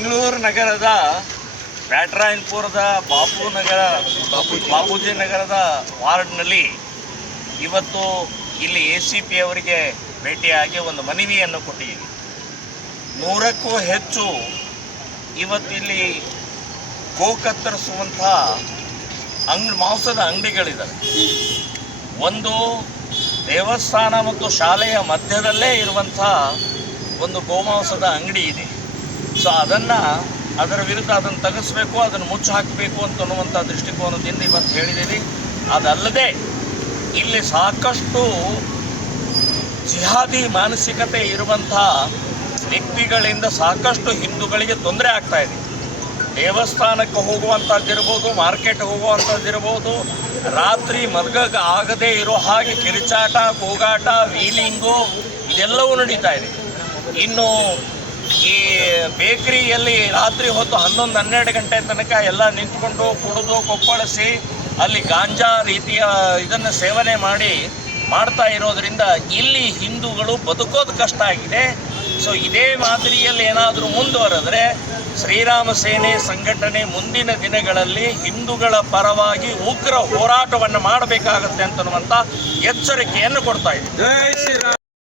ಬೆಂಗಳೂರು ನಗರದ ಬ್ಯಾಟ್ರಾಯನ್ಪುರದ ಬಾಪು ನಗರ, ಬಾಪೂಜಿ ನಗರದ ವಾರ್ಡ್ನಲ್ಲಿ ಇವತ್ತು ಇಲ್ಲಿ ಎ ಸಿ ಪಿ ಅವರಿಗೆ ಭೇಟಿಯಾಗಿ ಒಂದು ಮನವಿಯನ್ನು ಕೊಟ್ಟಿದ್ದೀವಿ. ನೂರಕ್ಕೂ ಹೆಚ್ಚು ಇವತ್ತಿಲ್ಲಿ ಗೋ ಕತ್ತರಿಸುವಂಥ ಅಂಗ್, ಮಾಂಸದ ಅಂಗಡಿಗಳಿದ್ದಾವೆ ಒಂದು ದೇವಸ್ಥಾನ ಮತ್ತು ಶಾಲೆಯ ಮಧ್ಯದಲ್ಲೇ ಇರುವಂಥ ಒಂದು ಗೋಮಾಂಸದ ಅಂಗಡಿ ಇದೆ. ಸೊ ಅದನ್ನು ಅದರ ವಿರುದ್ಧ ಅದನ್ನು ತೆಗೆಸ್ಬೇಕು ಅದನ್ನು ಮುಚ್ಚು ಹಾಕಬೇಕು ಅಂತ ಅಂತನ್ನುವಂಥ ದೃಷ್ಟಿಕೋನದಿಂದ ಇವತ್ತು ಹೇಳಿದ್ದೀವಿ ಅದಲ್ಲದೆ, ಇಲ್ಲಿ ಸಾಕಷ್ಟು ಜಿಹಾದಿ ಮಾನಸಿಕತೆ ಇರುವಂಥ ವ್ಯಕ್ತಿಗಳಿಂದ ಸಾಕಷ್ಟು ಹಿಂದೂಗಳಿಗೆ ತೊಂದರೆ ಆಗ್ತಾ ಇದೆ. ದೇವಸ್ಥಾನಕ್ಕೆ ಹೋಗುವಂಥದ್ದಿರ್ಬೋದು ಮಾರ್ಕೆಟ್ ಹೋಗುವಂಥದ್ದಿರ್ಬೋದು, ರಾತ್ರಿ ಮಲ್ಗಕ್ಕೆ ಆಗದೇ ಇರೋ ಹಾಗೆ ಕಿರಿಚಾಟ, ಕೂಗಾಟ, ವೀಲಿಂಗು, ಇದೆಲ್ಲವೂ ನಡೀತಾ ಇದೆ. ಇನ್ನು ಈ ಬೇಕರಿಯಲ್ಲಿ ರಾತ್ರಿ ಹೊತ್ತು ಹನ್ನೊಂದು ಹನ್ನೆರಡು ಗಂಟೆ ತನಕ ಎಲ್ಲ ನಿಂತ್ಕೊಂಡು ಕುಡಿದು ಕೊಪ್ಪಳಿಸಿ ಅಲ್ಲಿ ಗಾಂಜಾ ರೀತಿಯ ಇದನ್ನು ಸೇವನೆ ಮಾಡಿ ಮಾಡ್ತಾ ಇರೋದರಿಂದ ಇಲ್ಲಿ ಹಿಂದೂಗಳು ಬದುಕೋದು ಕಷ್ಟ ಆಗಿದೆ. ಸೊ ಇದೇ ಮಾದರಿಯಲ್ಲಿ ಏನಾದರೂ ಮುಂದುವರೆದ್ರೆ ಶ್ರೀರಾಮ ಸೇನೆ ಸಂಘಟನೆ ಮುಂದಿನ ದಿನಗಳಲ್ಲಿ ಹಿಂದೂಗಳ ಪರವಾಗಿ ಉಗ್ರ ಹೋರಾಟವನ್ನು ಮಾಡಬೇಕಾಗತ್ತೆ ಅಂತನ್ನುವಂಥ ಎಚ್ಚರಿಕೆಯನ್ನು ಕೊಡ್ತಾ ಇದೆ ಜೈ ಶ್ರೀರಾಮ್.